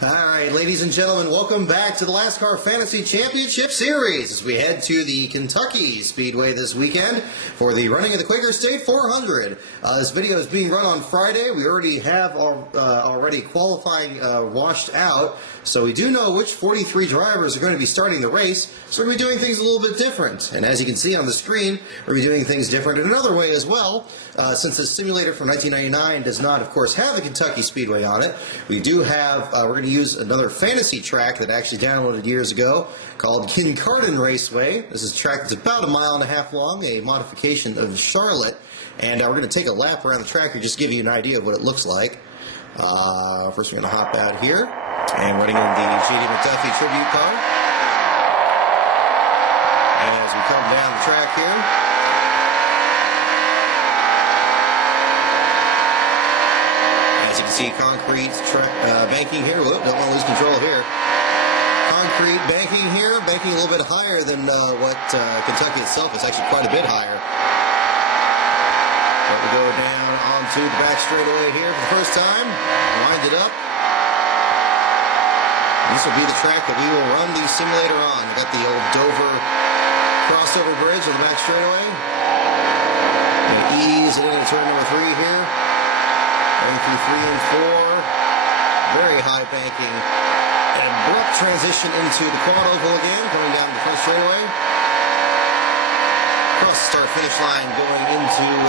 All right, ladies and gentlemen, welcome back to the LASTCAR Fantasy Championship Series as we head to the Kentucky Speedway this weekend for the running of the Quaker State 400. This video is being run on Friday. We already have already qualifying washed out, so we do know which 43 drivers are going to be starting the race, so we're going to be doing things a little bit different. And as you can see on the screen, we're going to be doing things different in another way as well. Since the simulator from 1999 does not, of course, have the Kentucky Speedway on it, we do have, we're going to use another fantasy track that I actually downloaded years ago called Kin-Carden Raceway. This is a track that's about 1.5 miles long, a modification of Charlotte, and we're going to take a lap around the track here just to give you an idea of what it looks like. First we're going to hop out here, and running in the G.D. McDuffie tribute car. And as we come down the track here, as you can see, concrete banking here. Whoop, don't want to lose control here. Concrete banking here, banking a little bit higher than what Kentucky itself. It's actually quite a bit higher. But we go down onto the back straightaway here for the first time. Wind it up. This will be the track that we will run the simulator on. We got the old Dover crossover bridge on the back straightaway. Gonna ease it into turn number 3 here. Going through 3 and 4. Very high banking. An abrupt transition into the quad oval again, coming down the front straightaway. Across the start-finish line, going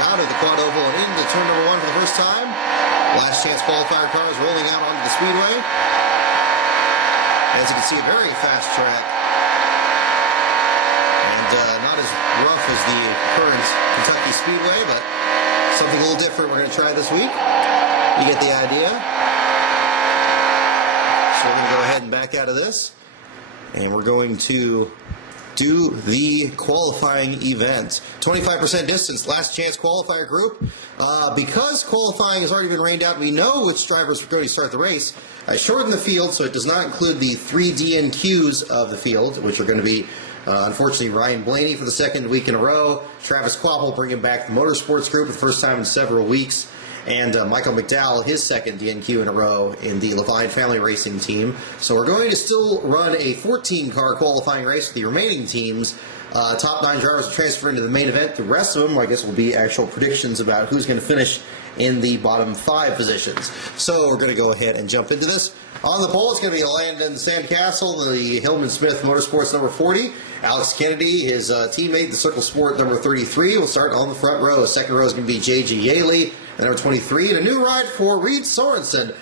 out of the quad oval and into turn number 1 for the first time. Last chance qualifier cars rolling out onto the speedway. As you can see, a very fast track. And not as rough as the current Kentucky Speedway, but something a little different we're going to try this week. You get the idea. So we're going to go ahead and back out of this. And we're going to do the qualifying event. 25% distance, last chance qualifier group. Because qualifying has already been rained out, we know which drivers are going to start the race. I shortened the field so it does not include the 3 DNQs of the field, which are going to be, unfortunately, Ryan Blaney for the second week in a row, Travis Quapple bringing back the motorsports group for the first time in several weeks, and Michael McDowell, his second DNQ in a row in the Levine Family Racing team. So we're going to still run a 14-car qualifying race with the remaining teams. Top 9 drivers will transfer into the main event. The rest of them, I guess, will be actual predictions about who's going to finish in the bottom 5 positions. So we're going to go ahead and jump into this. On the pole, it's going to be Landon Sandcastle, the Hillman Smith Motorsports number 40. Alex Kennedy, his teammate, the Circle Sport number 33, will start on the front row. Second row is going to be J.G. Yaley, and number 23. And a new ride for Reed Sorensen,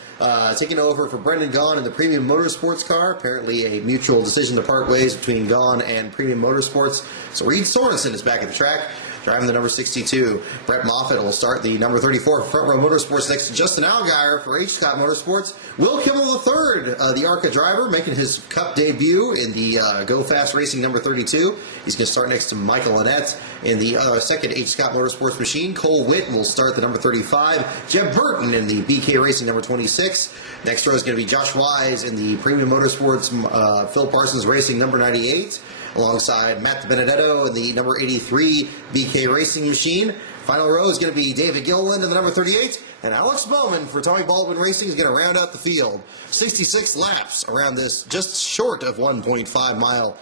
taking over for Brendan Gaughan in the Premium Motorsports car. Apparently a mutual decision to part ways between Gaughan and Premium Motorsports. So Reed Sorensen is back at the track, driving the number 62. Brett Moffitt will start the number 34 for Front Row Motorsports next to Justin Allgaier for H. Scott Motorsports. Will Kimmel III, the ARCA driver, making his Cup debut in the Go Fast Racing number 32. He's going to start next to Michael Annette in the second H. Scott Motorsports machine. Cole Witt will start the number 35. Jeb Burton in the BK Racing number 26. Next row is going to be Josh Wise in the Premium Motorsports Phil Parsons Racing number 98. Alongside Matt Benedetto in the number 83 BK Racing machine. Final row is going to be David Gilliland in the number 38, and Alex Bowman for Tommy Baldwin Racing is going to round out the field. 66 laps around this just short of 1.5 mile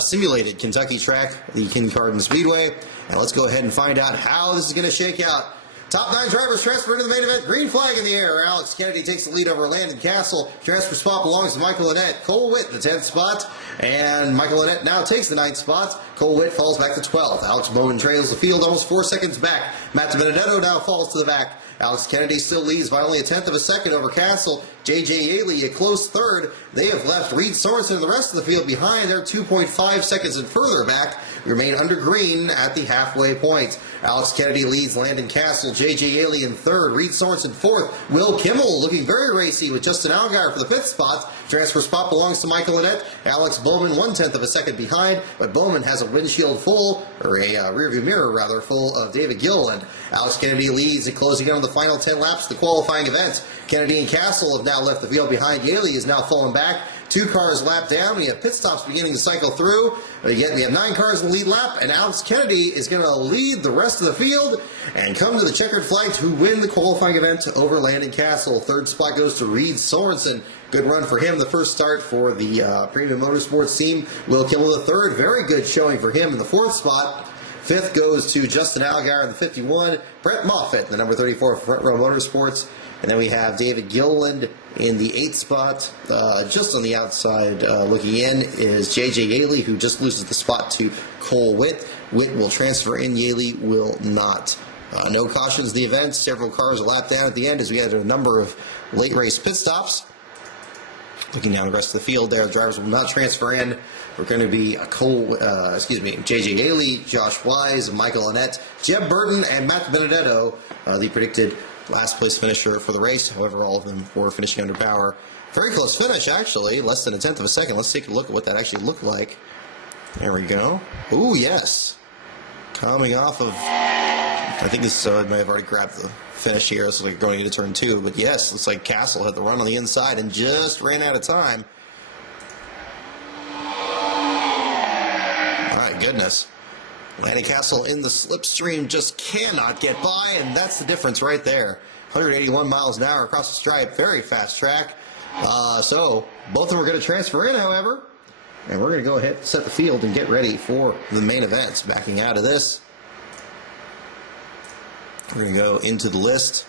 simulated Kentucky track, the Kin-Carden Speedway. And let's go ahead and find out how this is going to shake out. Top 9 drivers transfer into the main event. Green flag in the air. Alex Kennedy takes the lead over Landon Castle. Transfer spot belongs to Michael Annette. Cole Witt, the 10th spot. And Michael Annette now takes the 9th spot. Cole Witt falls back to 12th. Alex Bowman trails the field almost 4 seconds back. Matt Benedetto now falls to the back. Alex Kennedy still leads by only 1/10 of a second over Castle. J.J. Yaley, a close third. They have left Reed Sorensen and the rest of the field behind. They're 2.5 seconds and further back. Remain under green at the halfway point. Alex Kennedy leads Landon Castle. J.J. Yaley in third. Reed Sorensen fourth. Will Kimmel looking very racy with Justin Allgaier for the 5th spot. Transfer spot belongs to Michael Annette. Alex Bowman 1/10 of a second behind, but Bowman has a windshield full, or a rearview mirror rather, full of David Gilliland. Alex Kennedy leads and closing in on the final 10 laps of the qualifying event. Kennedy and Castle have now left the field behind. Yaley is now fallen back. 2 cars lap down. We have pit stops beginning to cycle through. Again, we have 9 cars in the lead lap, and Alex Kennedy is going to lead the rest of the field and come to the checkered flag to win the qualifying event over Landon Castle. 3rd spot goes to Reed Sorensen. Good run for him. The first start for the Premium Motorsports team. Will Kimmel III, very good showing for him in the 4th spot. 5th goes to Justin Allgaier in the 51. Brett Moffitt, the number 34 for Front Row Motorsports. And then we have David Gilliland in the 8th spot. Just on the outside looking in is J.J. Yaley, who just loses the spot to Cole Witt. Witt will transfer in. Yaley will not. No cautions in the event. Several cars are lapped down at the end as we had a number of late race pit stops. Looking down the rest of the field there, the drivers will not transfer in. We're going to be J.J. Yaley, Josh Wise, Michael Annett, Jeb Burton, and Matt Benedetto, the predicted last place finisher for the race. However, all of them were finishing under power. Very close finish, actually, less than a tenth of a second. Let's take a look at what that actually looked like. There we go. Ooh, yes. Coming off of, I think this I may have already grabbed the finish here. It's like going into turn 2, but yes, looks like Castle had the run on the inside and just ran out of time. My goodness. Landon Castle in the slipstream just cannot get by, and that's the difference right there. 181 miles an hour across the stripe, very fast track. So both of them are going to transfer in, however, and we're going to go ahead and set the field and get ready for the main event. Backing out of this, we're going to go into the list.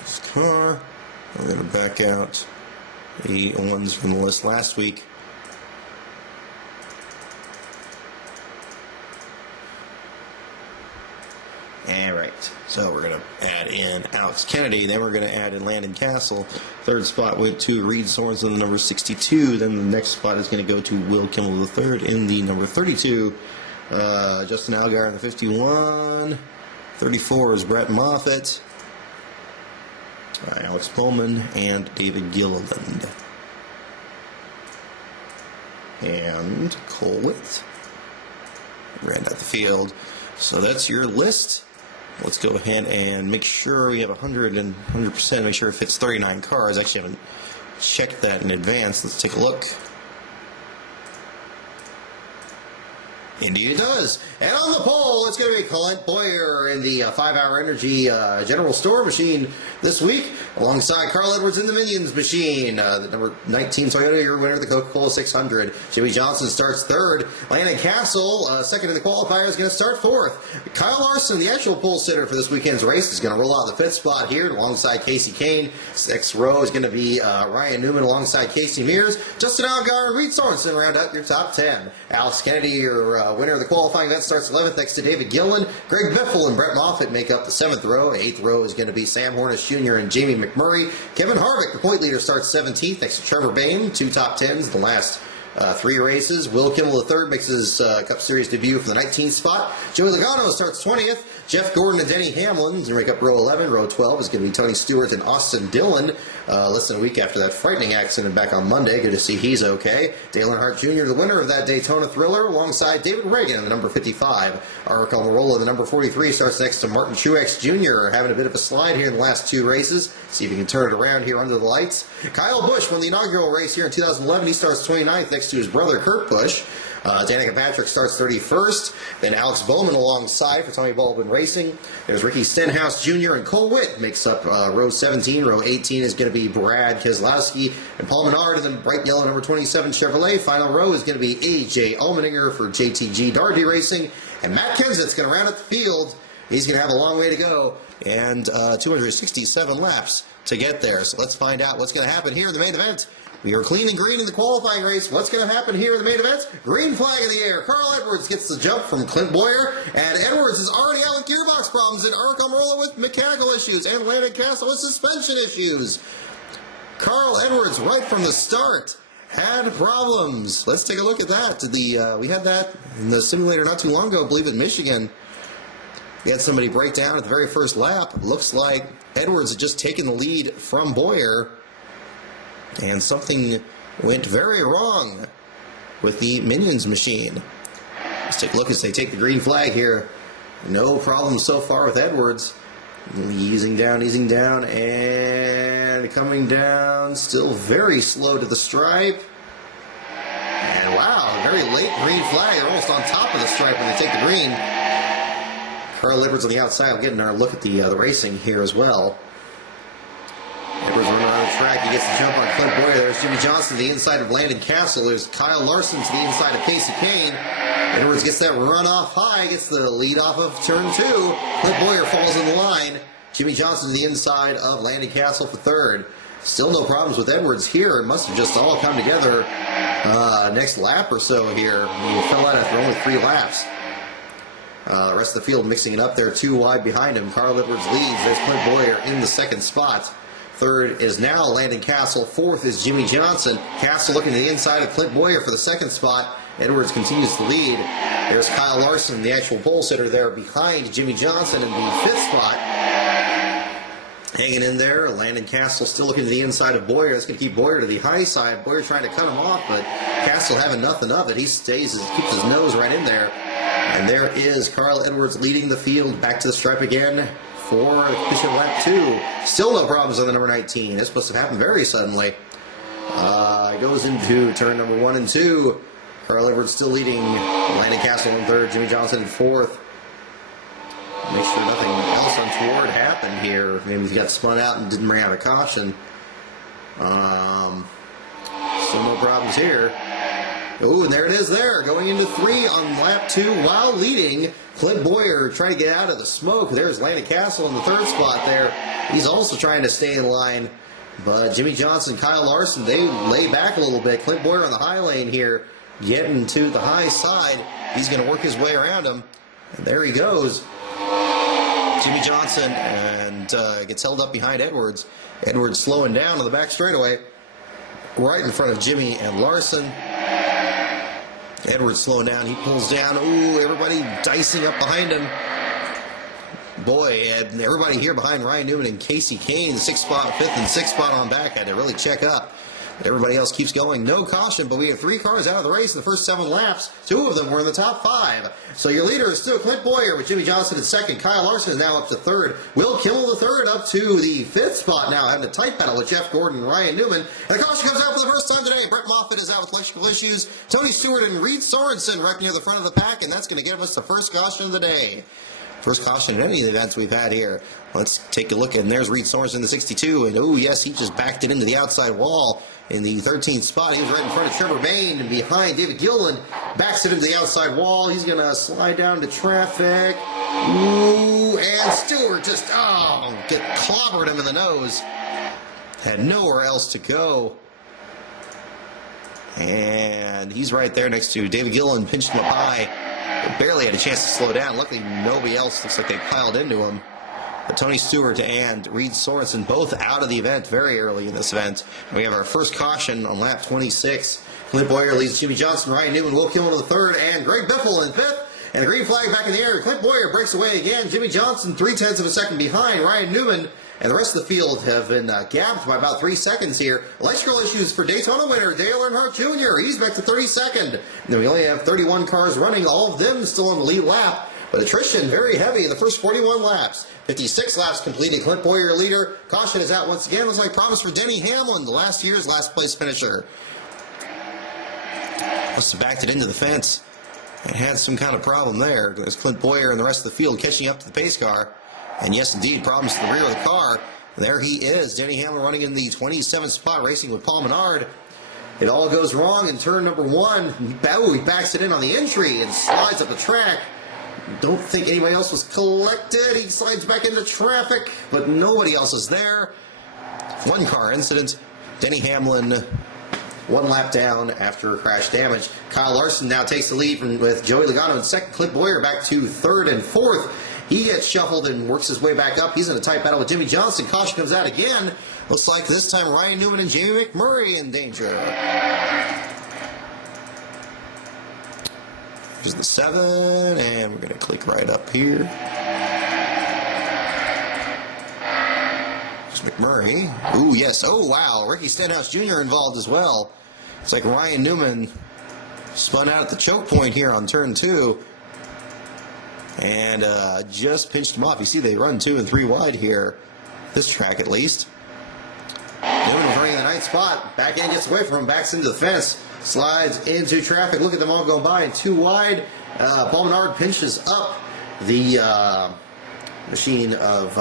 This car, we're going to back out the ones from the list last week. Alright, so we're going to add in Alex Kennedy, then we're going to add in Landon Castle. 3rd spot went to Reed Sorensen, number 62. Then the next spot is going to go to Will Kimmel III in the number 32. Justin Allgaier in the 51. 34 is Brett Moffitt. Alex Pullman and David Gilliland. And Cole Witt ran out the field. So that's your list. Let's go ahead and make sure we have 100%, make sure it fits 39 cars. Actually, I haven't checked that in advance. Let's take a look. Indeed it does. And on the pole, it's going to be Clint Boyer in the 5-Hour Energy General Store machine this week, alongside Carl Edwards in the Minions machine. The number 19 Toyota, your winner of the Coca-Cola 600. Jimmy Johnson starts 3rd. Landon Castle, 2nd in the qualifier, is going to start 4th. Kyle Larson, the actual pole sitter for this weekend's race, is going to roll out the 5th spot here alongside Casey Kane. 6th row is going to be Ryan Newman alongside Casey Mears. Justin Allgaier and Reed Sorensen round out your top 10. Alex Kennedy, your winner of the qualifying event, starts 11th next to David Gillen. Greg Biffle and Brett Moffitt make up the 7th row. 8th row is going to be Sam Hornish Jr. and Jamie McMurray. Kevin Harvick, the point leader, starts 17th next to Trevor Bayne. 2 top 10s the last 3 races. Will Kimmel III makes his Cup Series debut for the 19th spot. Joey Logano starts 20th. Jeff Gordon and Denny Hamlin make up row 11. Row 12 is going to be Tony Stewart and Austin Dillon. Less than a week after that frightening accident back on Monday. Good to see he's okay. Dale Earnhardt Jr., the winner of that Daytona Thriller, alongside David Reagan in the number 55. Aric Almirola, the number 43, starts next to Martin Truex Jr., having a bit of a slide here in the last 2 races. See if he can turn it around here under the lights. Kyle Busch won the inaugural race here in 2011. He starts 29th next to his brother Kurt Busch. Danica Patrick starts 31st. Then Alex Bowman alongside for Tommy Baldwin Racing. There's Ricky Stenhouse Jr. and Cole Witt makes up row 17. Row 18 is going to be Brad Keselowski and Paul Menard. And then bright yellow number 27 Chevrolet. Final row is going to be A.J. Allmendinger for JTG Darby Racing. And Matt Kenseth's going to round up the field. He's going to have a long way to go and 267 laps to get there. So let's find out what's going to happen here in the main event. We are clean and green in the qualifying race. What's going to happen here in the main event? Green flag in the air. Carl Edwards gets the jump from Clint Boyer. And Edwards is already out with gearbox problems. And Aric Almirola with mechanical issues. And Landon Castle with suspension issues. Carl Edwards, right from the start, had problems. Let's take a look at that. We had that in the simulator not too long ago, I believe, in Michigan. We had somebody break down at the very first lap. Looks like Edwards had just taken the lead from Boyer. And something went very wrong with the Minions machine. Let's take a look as they take the green flag here. No problem so far with Edwards. Easing down, and coming down, still very slow to the stripe. And wow, very late green flag. They're almost on top of the stripe when they take the green. Carl Edwards on the outside. We're getting our look at the racing here as well. Edwards running on the track. He gets the jump on Clint Boyer. There's Jimmy Johnson to the inside of Landon Castle. There's Kyle Larson to the inside of Casey Kane. Edwards gets that run off high, gets the lead off of turn 2. Clint Boyer falls in the line. Jimmy Johnson to the inside of Landon Castle for third. Still no problems with Edwards here. It must have just all come together next lap or so here. He fell out after only 3 laps. The rest of the field mixing it up there, 2 wide behind him. Carl Edwards leads. There's Clint Boyer in the second spot. Third is now Landon Castle. Fourth is Jimmy Johnson. Castle looking to the inside of Clint Boyer for the second spot. Edwards continues to lead. There's Kyle Larson, the actual pole sitter there behind Jimmy Johnson in the 5th spot. Hanging in there, Landon Castle still looking to the inside of Boyer. That's going to keep Boyer to the high side. Boyer trying to cut him off, but Castle having nothing of it. He keeps his nose right in there. And there is Carl Edwards leading the field back to the stripe again for finish of lap 2. Still no problems on the number 19. This must have happened very suddenly. It goes into turn number 1 and 2. Carl Edwards still leading. Landon Castle in 3rd. Jimmy Johnson in 4th. Make sure nothing else untoward happened here. Maybe he got spun out and didn't bring out a caution. Still no problems here. Oh, and there it is there. Going into 3 on lap 2 while leading. Clint Boyer trying to get out of the smoke. There's Landon Castle in the 3rd spot there. He's also trying to stay in line. But Jimmy Johnson, Kyle Larson, they lay back a little bit. Clint Boyer on the high lane here, getting to the high side. He's going to work his way around him. And there he goes. Jimmy Johnson and gets held up behind Edwards. Edwards slowing down on the back straightaway, right in front of Jimmy and Larson. Edwards slowing down. He pulls down. Ooh, everybody dicing up behind him. Boy, and everybody here behind Ryan Newman and Casey Kane, 6th spot, 5th and 6th spot on back, had to really check up. Everybody else keeps going. No caution, but we have 3 cars out of the race in the first 7 laps. 2 of them were in the top 5. So your leader is still Clint Boyer with Jimmy Johnson in 2nd. Kyle Larson is now up to 3rd. Will Kimmel the 3rd up to the 5th spot now, having a tight battle with Jeff Gordon and Ryan Newman. And the caution comes out for the first time today. Brett Moffitt is out with electrical issues. Tony Stewart and Reed Sorensen right near the front of the pack, and that's going to give us the first caution of the day. First caution in any of the events we've had here. Let's take a look, and there's Reed Sorensen in the 62, and oh yes, he just backed it into the outside wall in the 13th spot. He was right in front of Trevor Bain, and behind David Gilliland, backs it into the outside wall. He's going to slide down to traffic. Ooh, and Stewart just, clobbered him in the nose. Had nowhere else to go. And he's right there next to David Gilliland, pinched him up high. Barely had a chance to slow down. Luckily, nobody else looks like they piled into him. But Tony Stewart and Reed Sorensen both out of the event very early in this event. And we have our first caution on lap 26. Clint Boyer leads Jimmy Johnson, Ryan Newman, Will Kimmel in the 3rd, and Greg Biffle in 5th. And the green flag back in the air. Clint Boyer breaks away again. Jimmy Johnson 0.3 of a second behind Ryan Newman. And the rest of the field have been gapped by about 3 seconds here. Electrical issues for Daytona winner Dale Earnhardt Jr. He's back to 32nd. And then we only have 31 cars running, all of them still on the lead lap. But attrition very heavy in the first 41 laps. 56 laps completed. Clint Boyer leader. Caution is out once again. Looks like promise for Denny Hamlin, the last year's last place finisher. Must have backed it into the fence and had some kind of problem there. There's Clint Boyer and the rest of the field catching up to the pace car. And yes, indeed, problems to the rear of the car. There he is, Denny Hamlin running in the 27th spot, racing with Paul Menard. It all goes wrong in turn number 1. He backs it in on the entry and slides up the track. Don't think anybody else was collected. He slides back into traffic, but nobody else is there. 1 car incident. Denny Hamlin 1 lap down after crash damage. Kyle Larson now takes the lead with Joey Logano in 2nd. Clint Boyer back to 3rd and 4th. He gets shuffled and works his way back up. He's in a tight battle with Jimmy Johnson. Caution comes out again. Looks like this time Ryan Newman and Jamie McMurray in danger. Here's the 7, and we're going to click right up here. There's McMurray. Ooh, yes. Oh, wow. Ricky Stenhouse Jr. involved as well. It's like Ryan Newman spun out at the choke point here on turn 2. And just pinched him off. You see they run 2 and 3 wide here. This track at least. spot. Back end gets away from him, backs into the fence, slides into traffic. Look at them all going by and too wide. Paul Menard pinches up the machine of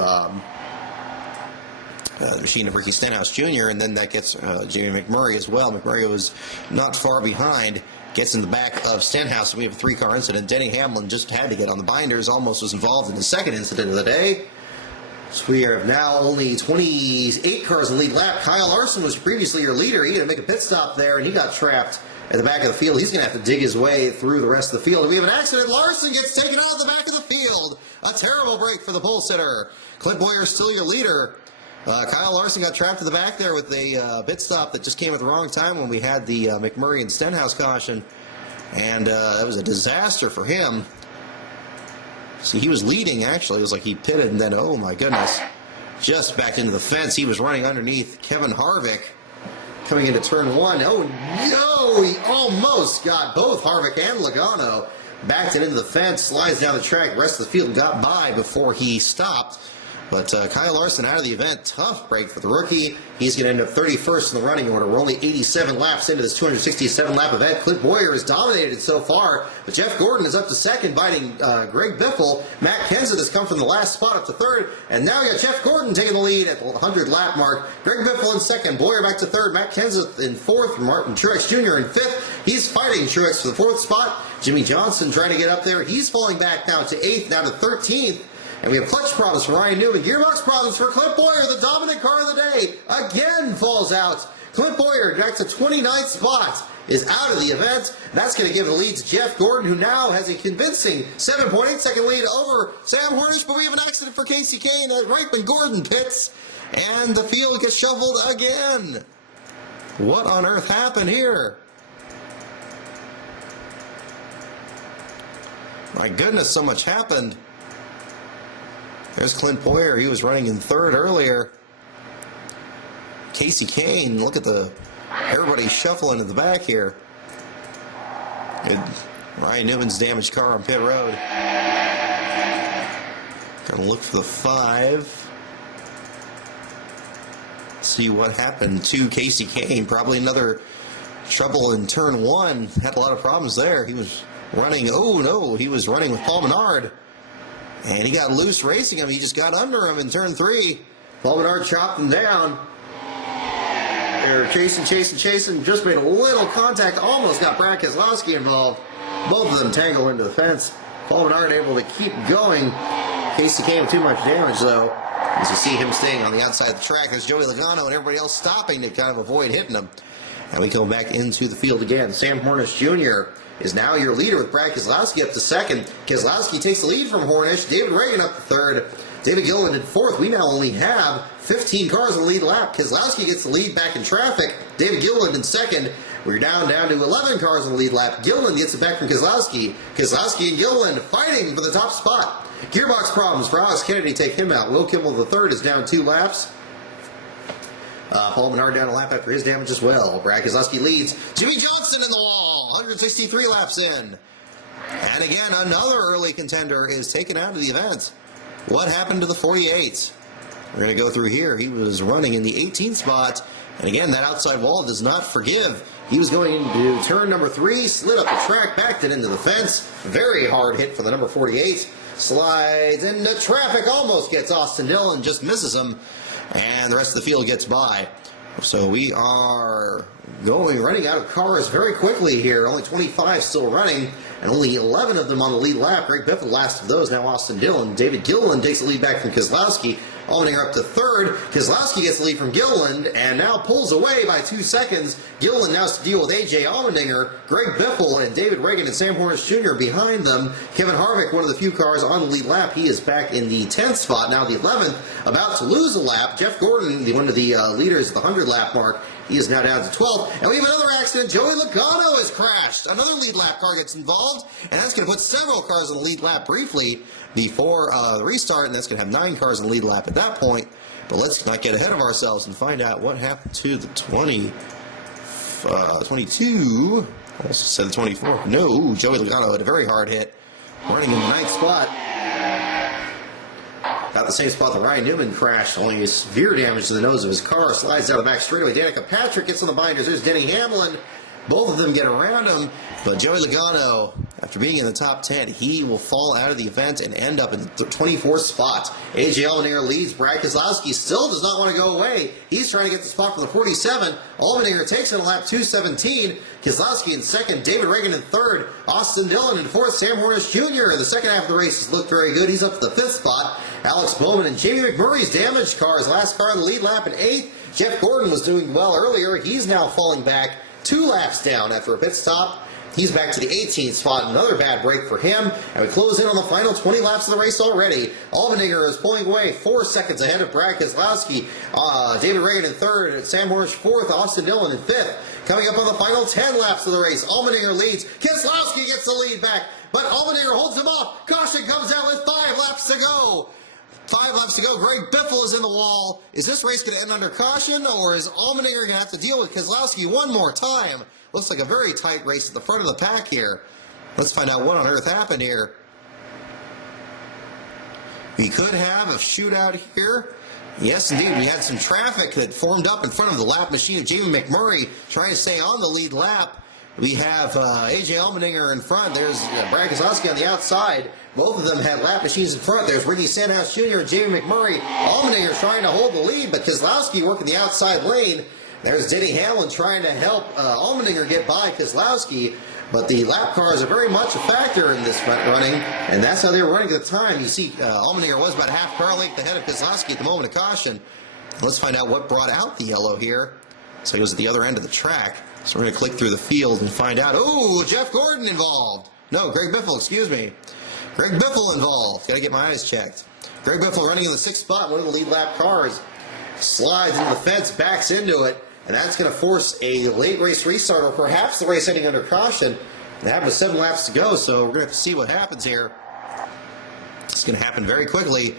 Ricky Stenhouse Jr., and then that gets Jamie McMurray as well. McMurray was not far behind, gets in the back of Stenhouse, and we have a three-car incident. Denny Hamlin just had to get on the binders, almost was involved in the second incident of the day. So we are now only 28 cars in the lead lap. Kyle Larson was previously your leader. He had to make a pit stop there, and he got trapped at the back of the field. He's going to have to dig his way through the rest of the field. And we have an accident. Larson gets taken out of the back of the field. A terrible break for the pole sitter. Clint Boyer still your leader. Kyle Larson got trapped in the back there with a pit stop that just came at the wrong time when we had the McMurray and Stenhouse caution. And that was a disaster for him. See, he was leading, actually. It was like he pitted, and then, oh my goodness, just backed into the fence. He was running underneath Kevin Harvick coming into turn one. Oh no, he almost got both Harvick and Logano. Backed it into the fence, slides down the track. The rest of the field got by before he stopped. But Kyle Larson out of the event. Tough break for the rookie. He's going to end up 31st in the running order. We're only 87 laps into this 267-lap event. Clint Boyer has dominated so far, but Jeff Gordon is up to second, biting Greg Biffle. Matt Kenseth has come from the last spot up to third, and now we got Jeff Gordon taking the lead at the 100-lap mark. Greg Biffle in second, Boyer back to third, Matt Kenseth in fourth, Martin Truex Jr. in fifth. He's fighting Truex for the fourth spot. Jimmy Johnson trying to get up there. He's falling back now to eighth, now to 13th. And we have clutch problems for Ryan Newman. Gearbox problems for Clint Boyer. The dominant car of the day again falls out. Clint Boyer, back to 29th spot, is out of the event. That's going to give the lead to Jeff Gordon, who now has a convincing 7.8-second lead over Sam Hornish. But we have an accident for Casey Kane right when Gordon pits, and the field gets shuffled again. What on earth happened here? My goodness, so much happened. There's Clint Boyer. He was running in third earlier. Casey Kane, look at everybody shuffling in the back here. And Ryan Newman's damaged car on pit road. Gonna look for the 5. See what happened to Casey Kane. Probably another trouble in turn 1. Had a lot of problems there. He was running, oh no, he was running with Paul Menard. And he got loose racing him. He just got under him in turn 3. Paul Menard chopped him down. They're chasing. Just made a little contact. Almost got Brad Keselowski involved. Both of them tangle into the fence. Paul Menard able to keep going. Casey Kane with too much damage, though. As you see him staying on the outside of the track, there's Joey Logano and everybody else stopping to kind of avoid hitting him. And we go back into the field again. Sam Hornish Jr. is now your leader with Brad Keselowski up to second. Keselowski takes the lead from Hornish. David Reagan up to third. David Gilliland in fourth. We now only have 15 cars in the lead lap. Keselowski gets the lead back in traffic. David Gilliland in second. We're down to 11 cars in the lead lap. Gilliland gets it back from Keselowski. Keselowski and Gilliland fighting for the top spot. Gearbox problems for Alex Kennedy take him out. Will Kimmel III is down 2 laps. Paul Menard down a lap after his damage as well. Brad Keselowski leads. Jimmy Johnson in the wall, 163 laps in. And again, another early contender is taken out of the event. What happened to the 48? We're going to go through here. He was running in the 18th spot. And again, that outside wall does not forgive. He was going into turn number 3, slid up the track, backed it into the fence. Very hard hit for the number 48. Slides into traffic, almost gets Austin Dillon, just misses him. And the rest of the field gets by. So we are running out of cars very quickly here. Only 25 still running, and only 11 of them on the lead lap. Greg Biffle, the last of those. Now Austin Dillon. David Gilliland takes the lead back from Keselowski. Allmendinger up to third. Keselowski gets the lead from Gilliland, and now pulls away by 2 seconds. Gilliland now has to deal with A.J. Allmendinger. Greg Biffle and David Reagan and Sam Hornish Jr. behind them. Kevin Harvick, one of the few cars on the lead lap. He is back in the 10th spot, now the 11th, about to lose a lap. Jeff Gordon, one of the leaders at the 100-lap mark, he is now down to 12th. And we have another accident. Joey Logano has crashed. Another lead lap car gets involved, and that's going to put several cars on the lead lap briefly before the restart, and that's going to have 9 cars in the lead lap at that point. But let's not get ahead of ourselves and find out what happened to the 22. I also said the 24. No, Joey Logano had a very hard hit, running in the 9th spot. Got the same spot that Ryan Newman crashed, only severe damage to the nose of his car. Slides down the back straightaway. Danica Patrick gets on the binders. There's Denny Hamlin. Both of them get around him, but Joey Logano, after being in the top 10, he will fall out of the event and end up in the 24th spot. AJ Allmendinger leads. Brad Keselowski still does not want to go away. He's trying to get the spot for the 47. Allmendinger takes it in lap 217. Keselowski in second. David Reagan in third. Austin Dillon in fourth. Sam Hornish Jr. in the second half of the race has looked very good. He's up to the fifth spot. Alex Bowman and Jamie McMurray's damaged cars. Last car in the lead lap in eighth. Jeff Gordon was doing well earlier. He's now falling back 2 laps down after a pit stop. He's back to the 18th spot. Another bad break for him. And we close in on the final 20 laps of the race already. Allmendinger is pulling away 4 seconds ahead of Brad Keselowski. David Reagan in third. Sam Hornish fourth. Austin Dillon in fifth. Coming up on the final 10 laps of the race, Allmendinger leads. Keselowski gets the lead back, but Allmendinger holds him off. Caution comes out with 5 laps to go. 5 laps to go. Greg Biffle is in the wall. Is this race going to end under caution, or is Allmendinger going to have to deal with Keselowski one more time? Looks like a very tight race at the front of the pack here. Let's find out what on earth happened here. We could have a shootout here. Yes, indeed. We had some traffic that formed up in front of the lap machine of Jamie McMurray trying to stay on the lead lap. We have AJ Allmendinger in front. There's Brad Keselowski on the outside. Both of them had lap machines in front. There's Ricky Stenhouse Jr. and Jamie McMurray. Allmendinger trying to hold the lead, but Keselowski working the outside lane. There's Denny Hamlin trying to help Allmendinger get by Keselowski. But the lap cars are very much a factor in this running, and that's how they were running at the time. You see, Allmendinger was about half car length ahead of Keselowski at the moment of caution. Let's find out what brought out the yellow here. So he was at the other end of the track. So we're going to click through the field and find out. Oh, Jeff Gordon involved. No, Greg Biffle, excuse me. Greg Biffle involved. Got to get my eyes checked. Greg Biffle running in the 6th spot, one of the lead lap cars. Slides into the fence, backs into it, and that's going to force a late race restart, or perhaps the race ending under caution. It happened with 7 laps to go, so we're going to have to see what happens here. It's going to happen very quickly.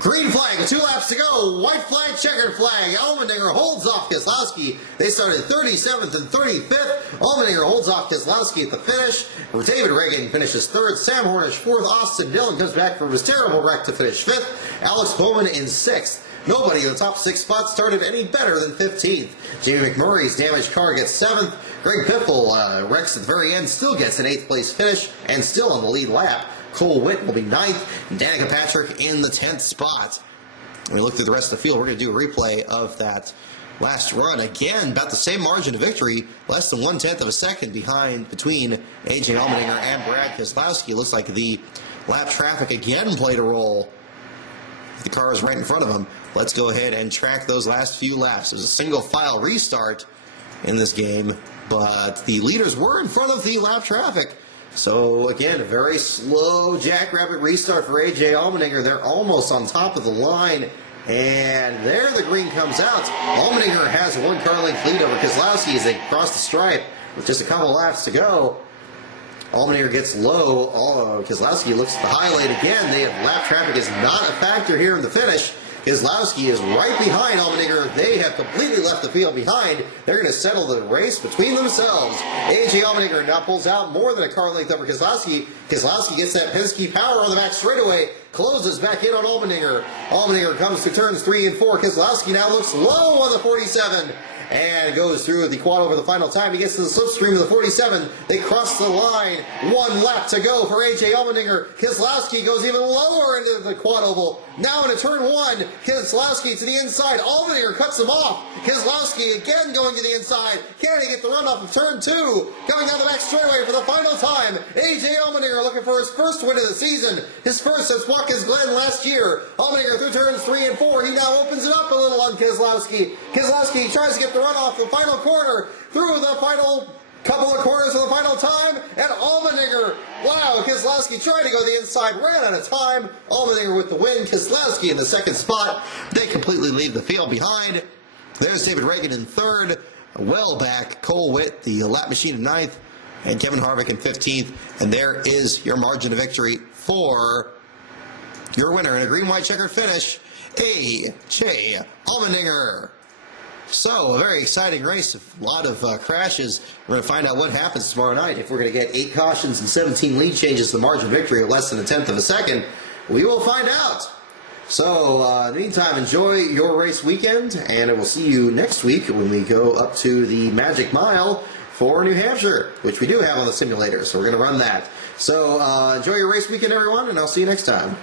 Green flag, 2 laps to go. White flag, checkered flag. Allmendinger holds off Keselowski. They started 37th and 35th. Allmendinger holds off Keselowski at the finish. David Reagan finishes 3rd. Sam Hornish 4th. Austin Dillon comes back from his terrible wreck to finish 5th. Alex Bowman in 6th. Nobody in the top 6 spots started any better than 15th. Jamie McMurray's damaged car gets 7th. Greg Biffle wrecks at the very end, still gets an 8th place finish, and still on the lead lap. Cole Witt will be 9th, and Danica Patrick in the 10th spot. When we look through the rest of the field, we're going to do a replay of that last run. Again, about the same margin of victory, less than 1/10 of a second between AJ Allmendinger and Brad Keselowski. Looks like the lap traffic again played a role. The car is right in front of him. Let's go ahead and track those last few laps. There's a single file restart in this game, but the leaders were in front of the lap traffic. So again, a very slow jackrabbit restart for AJ Allmendinger. They're almost on top of the line, and there the green comes out. Allmendinger has a 1 car length lead over Keselowski as they cross the stripe with just a couple laps to go. Allmendinger gets low. Keselowski looks at the highlight again. Lap traffic is not a factor here in the finish. Keselowski is right behind Allmendinger. They have completely left the field behind. They're going to settle the race between themselves. AJ Allmendinger now pulls out more than a car length over Keselowski. Keselowski gets that Penske power on the back straightaway, closes back in on Allmendinger. Allmendinger comes through turns 3 and 4. Keselowski now looks low on the 47. And goes through the quad over the final time. He gets to the slipstream of the 47. They cross the line. 1 lap to go for AJ Allmendinger. Keselowski goes even lower into the quad oval. Now into turn 1. Keselowski to the inside. Allmendinger cuts him off. Keselowski again going to the inside. Can he get the run off of turn 2? Coming down the back straightaway for the final time. AJ Allmendinger looking for his first win of the season. His first since Watkins Glen last year. Allmendinger through turns 3 and 4. He now opens it up a little on Keselowski. Keselowski tries to get the run off the final corner, through the final couple of corners for the final time, and Allmendinger, wow, Keselowski tried to go the inside, ran out of time. Allmendinger with the win. Keselowski in the 2nd spot. They completely leave the field behind. There's David Reagan in 3rd, well back. Cole Witt, the lap machine in 9th, and Kevin Harvick in 15th. And there is your margin of victory for your winner in a green-white checkered finish, AJ Allmendinger. So, a very exciting race, a lot of crashes. We're going to find out what happens tomorrow night. If we're going to get 8 cautions and 17 lead changes, the margin of victory of less than 1/10 of a second, we will find out. So, in the meantime, enjoy your race weekend, and I will see you next week when we go up to the Magic Mile for New Hampshire, which we do have on the simulator, so we're going to run that. So, enjoy your race weekend, everyone, and I'll see you next time.